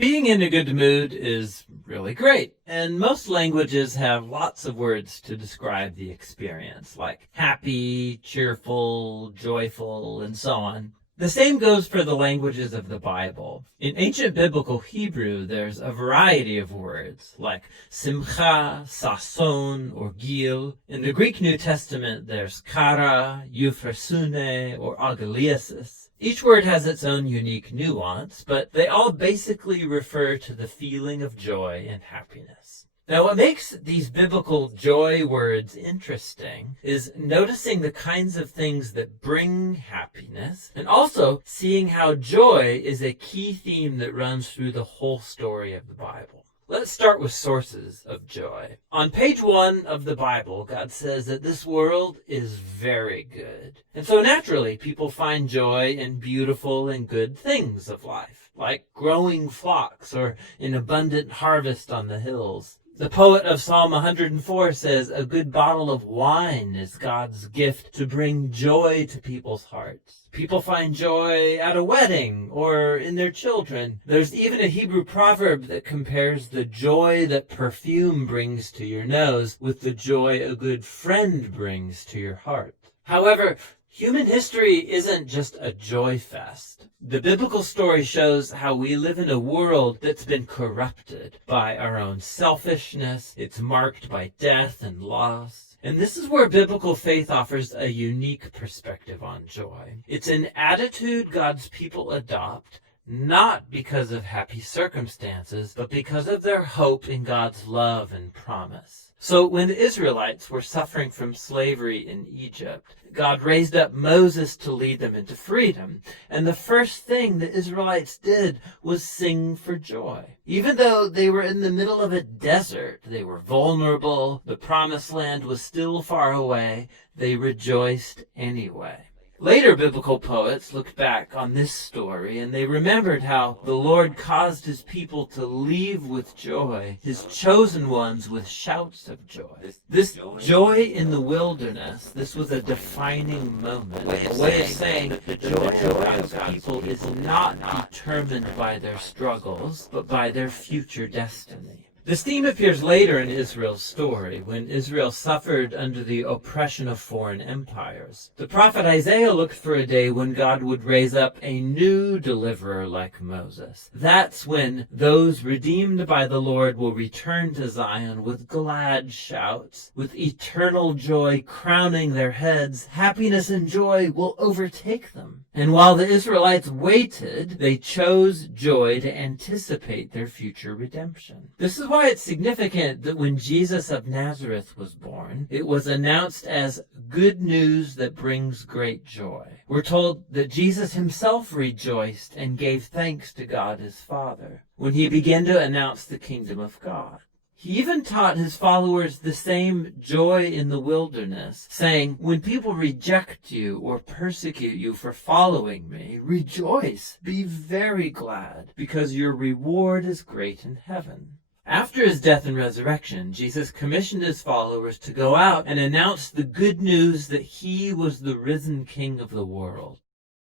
Being in a good mood is really great, and most languages have lots of words to describe the experience, like happy, cheerful, joyful, and so on. The same goes for the languages of the Bible. In ancient biblical Hebrew, there's a variety of words, like simcha, sason, or gil. In the Greek New Testament, there's kara, euphrosune, or agaliasis. Each word has its own unique nuance, but they all basically refer to the feeling of joy and happiness. Now, what makes these biblical joy words interesting is noticing the kinds of things that bring happiness, and also seeing how joy is a key theme that runs through the whole story of the Bible. Let's start with sources of joy. On page 1 of the Bible, God says that this world is very good. And so naturally, people find joy in beautiful and good things of life, like growing flocks or an abundant harvest on the hills. The poet of Psalm 104 says, "A good bottle of wine is God's gift to bring joy to people's hearts." People find joy at a wedding or in their children. There's even a Hebrew proverb that compares the joy that perfume brings to your nose with the joy a good friend brings to your heart. However, human history isn't just a joy fest. The biblical story shows how we live in a world that's been corrupted by our own selfishness. It's marked by death and loss. And this is where biblical faith offers a unique perspective on joy. It's an attitude God's people adopt, not because of happy circumstances, but because of their hope in God's love and promise. So when the Israelites were suffering from slavery in Egypt, God raised up Moses to lead them into freedom. And the first thing the Israelites did was sing for joy. Even though they were in the middle of a desert, they were vulnerable, the promised land was still far away, they rejoiced anyway. Later biblical poets looked back on this story and they remembered how the Lord caused his people to leave with joy, his chosen ones with shouts of joy. This joy in the wilderness, this was a defining moment, a way of saying that the joy of God's people is not determined by their struggles, but by their future destiny. This theme appears later in Israel's story, when Israel suffered under the oppression of foreign empires. The prophet Isaiah looked for a day when God would raise up a new deliverer like Moses. That's when those redeemed by the Lord will return to Zion with glad shouts, with eternal joy crowning their heads. Happiness and joy will overtake them. And while the Israelites waited, they chose joy to anticipate their future redemption. This is why it's significant that when Jesus of Nazareth was born, it was announced as good news that brings great joy. We're told that Jesus himself rejoiced and gave thanks to God his Father when he began to announce the kingdom of God. He even taught his followers the same joy in the wilderness, saying, "When people reject you or persecute you for following me, rejoice, be very glad, because your reward is great in heaven." After his death and resurrection, Jesus commissioned his followers to go out and announce the good news that he was the risen King of the world.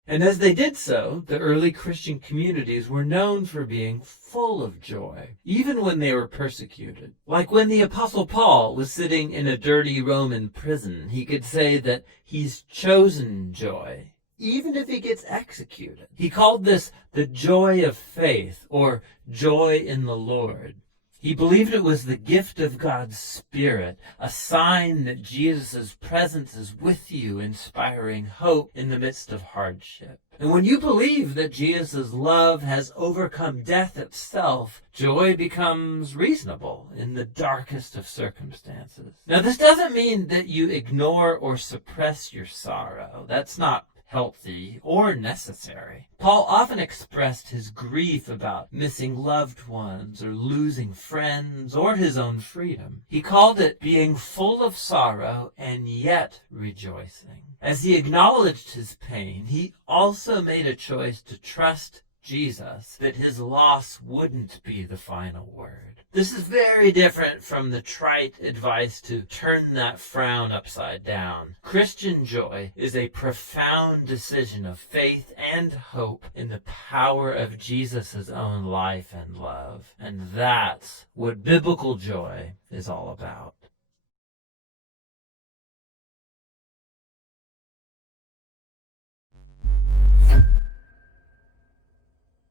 And as they did so, the early Christian communities were known for being full of joy, even when they were persecuted. Like when the Apostle Paul was sitting in a dirty Roman prison, he could say that he's chosen joy, even if he gets executed. He called this the joy of faith, or joy in the Lord. He believed it was the gift of God's Spirit, a sign that Jesus' presence is with you, inspiring hope in the midst of hardship. And when you believe that Jesus' love has overcome death itself, joy becomes reasonable in the darkest of circumstances. Now, this doesn't mean that you ignore or suppress your sorrow. That's not healthy or necessary. Paul often expressed his grief about missing loved ones or losing friends or his own freedom. He called it being full of sorrow and yet rejoicing. As he acknowledged his pain, he also made a choice to trust Jesus, that his loss wouldn't be the final word. This is very different from the trite advice to turn that frown upside down. Christian joy is a profound decision of faith and hope in the power of Jesus' own life and love. And that's what biblical joy is all about.